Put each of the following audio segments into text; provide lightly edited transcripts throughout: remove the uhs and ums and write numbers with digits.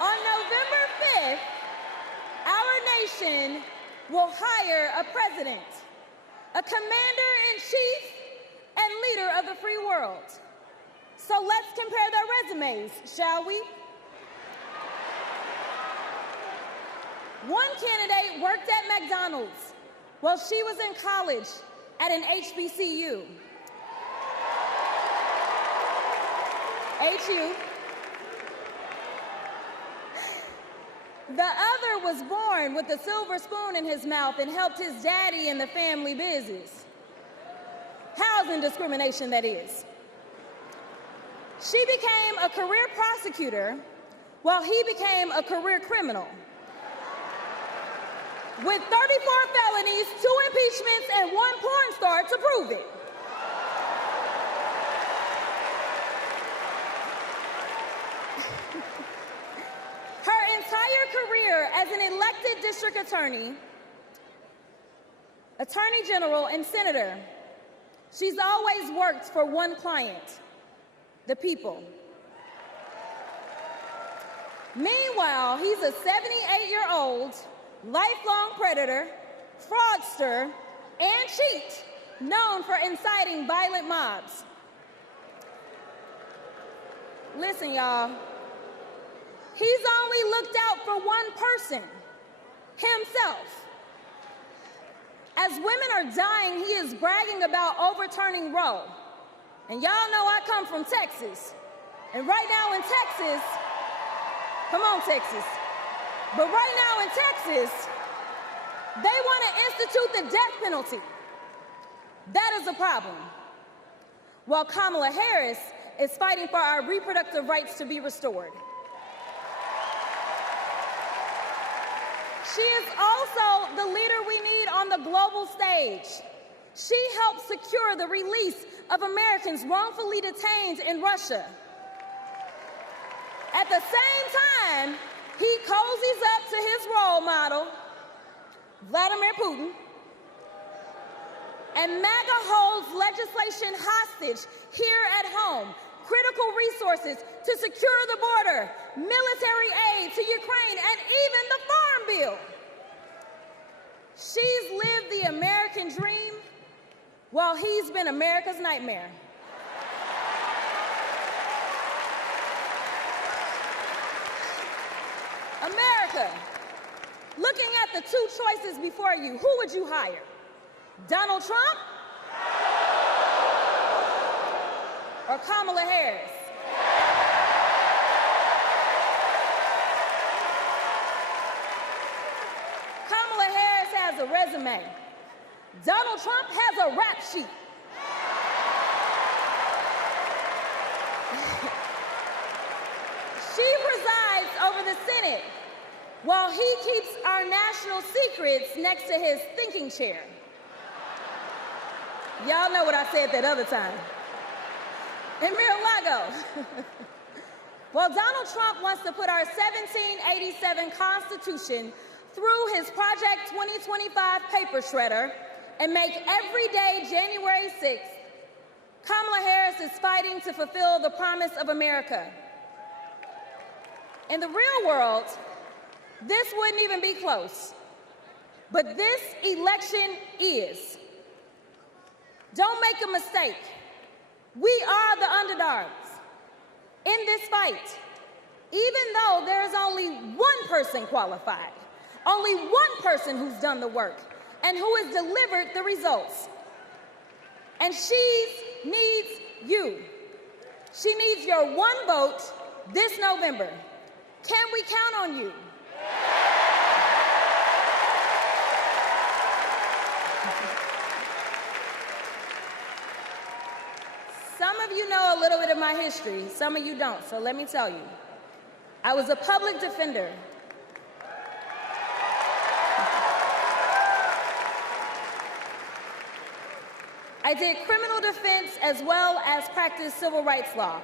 On November 5th, our nation will hire a president, a commander-in-chief, and leader of the free world. So let's compare their resumes, shall we? One candidate worked at McDonald's while she was in college at an HBCU. HU. The other was born with a silver spoon in his mouth and helped his daddy in the family business. Housing discrimination, that is. She became a career prosecutor while he became a career criminal. With 34 felonies, 2 impeachments, and 1 porn star to prove it. Her entire career as an elected district attorney, attorney general, and senator, she's always worked for one client, the people. Meanwhile, he's a 78-year-old, lifelong predator, fraudster, and cheat, known for inciting violent mobs. Listen, y'all. He's only looked out for one person, himself. As women are dying, he is bragging about overturning Roe. And y'all know I come from Texas. And right now in Texas, come on, Texas. But right now in Texas, they want to institute the death penalty. That is a problem. While Kamala Harris is fighting for our reproductive rights to be restored. She is also the leader we need on the global stage. She helped secure the release of Americans wrongfully detained in Russia. At the same time, he cozies up to his role model, Vladimir Putin, and MAGA holds legislation hostage here at home, critical resources to secure the border, military aid to Ukraine, and even the Farm Bill. She's lived the American dream while he's been America's nightmare. America, looking at the 2 choices before you, who would you hire? Donald Trump or Kamala Harris? Kamala Harris has a resume. Donald Trump has a rap sheet. She presides over the Senate while he keeps our national secrets next to his thinking chair. Y'all know what I said that other time. In Mar-a-Lago. While Donald Trump wants to put our 1787 Constitution through his Project 2025 paper shredder and make every day January 6th, Kamala Harris is fighting to fulfill the promise of America. In the real world, this wouldn't even be close. But this election is. Don't make a mistake. We are the underdogs in this fight, even though there is only one person qualified, only one person who's done the work, and who has delivered the results. And she needs you. She needs your one vote this November. Can we count on you? Some of you know a little bit of my history, some of you don't, so let me tell you. I was a public defender. I did criminal defense as well as practiced civil rights law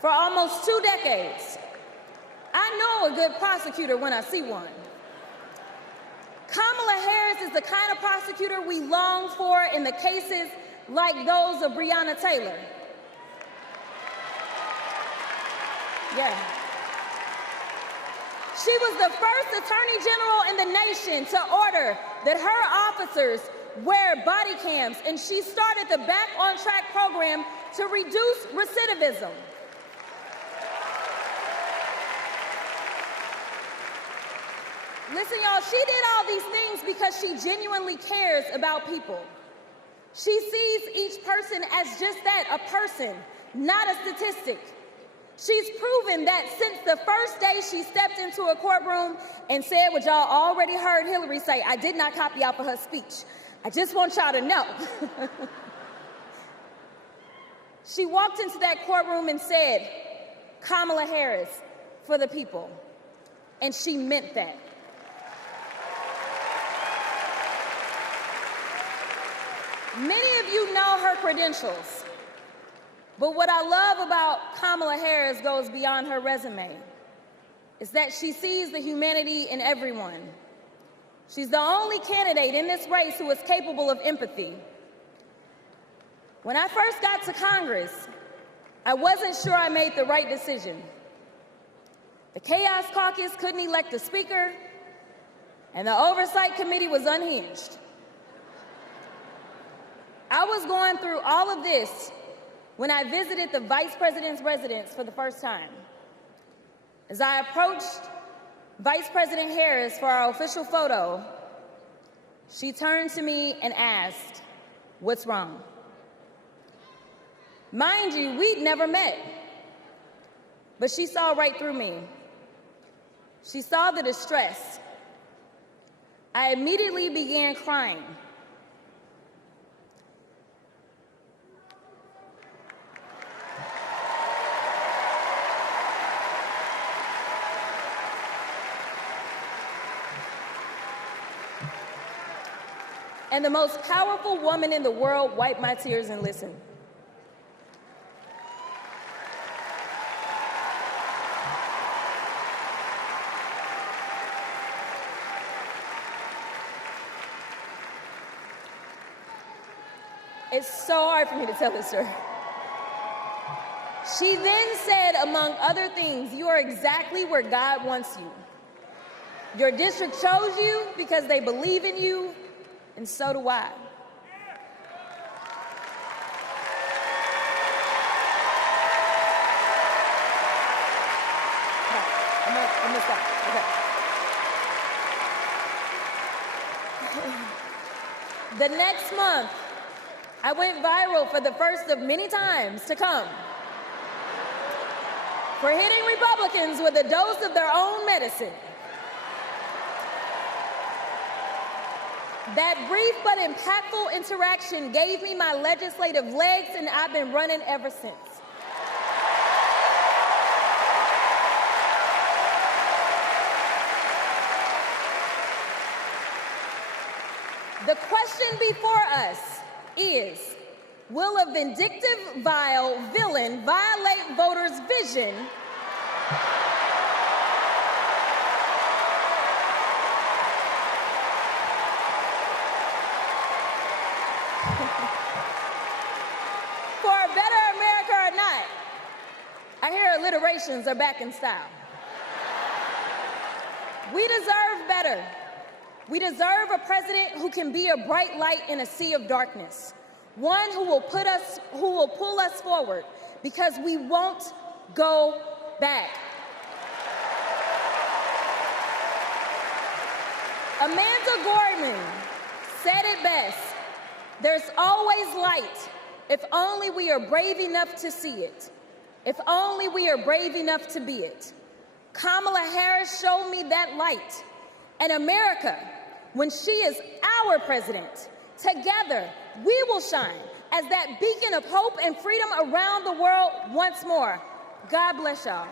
for almost 2 decades. I know a good prosecutor when I see one. Kamala Harris is the kind of prosecutor we long for in the cases like those of Breonna Taylor. Yeah. She was the first Attorney General in the nation to order that her officers wear body cams, and she started the Back on Track program to reduce recidivism. Listen, y'all, she did all these things because she genuinely cares about people. She sees each person as just that, a person, not a statistic. She's proven that since the first day she stepped into a courtroom and said what y'all already heard Hillary say, I did not copy off of her speech. I just want y'all to know. She walked into that courtroom and said, Kamala Harris for the people. And she meant that. Many of you know her credentials, but what I love about Kamala Harris goes beyond her resume. Is that she sees the humanity in everyone. She's the only candidate in this race who is capable of empathy. When I first got to Congress, I wasn't sure I made the right decision. The Chaos Caucus couldn't elect a speaker, and the Oversight Committee was unhinged. I was going through all of this when I visited the Vice President's residence for the first time. As I approached Vice President Harris for our official photo, she turned to me and asked, "What's wrong?" Mind you, we'd never met, but she saw right through me. She saw the distress. I immediately began crying. And the most powerful woman in the world wiped my tears and listened. It's so hard for me to tell this story. She then said, among other things, "You are exactly where God wants you. Your district chose you because they believe in you, and so do I." I'm gonna stop. Okay. The next month, I went viral for the first of many times to come for hitting Republicans with a dose of their own medicine. That brief but impactful interaction gave me my legislative legs, and I've been running ever since. The question before us is, will a vindictive, vile villain violate voters' vision for a better America or not? I hear alliterations are back in style. We deserve better. We deserve a president who can be a bright light in a sea of darkness. One who will pull us forward, because we won't go back. Amanda Gorman said it best: there's always light if only we are brave enough to see it, if only we are brave enough to be it. Kamala Harris showed me that light. And America, when she is our president, together we will shine as that beacon of hope and freedom around the world once more. God bless y'all.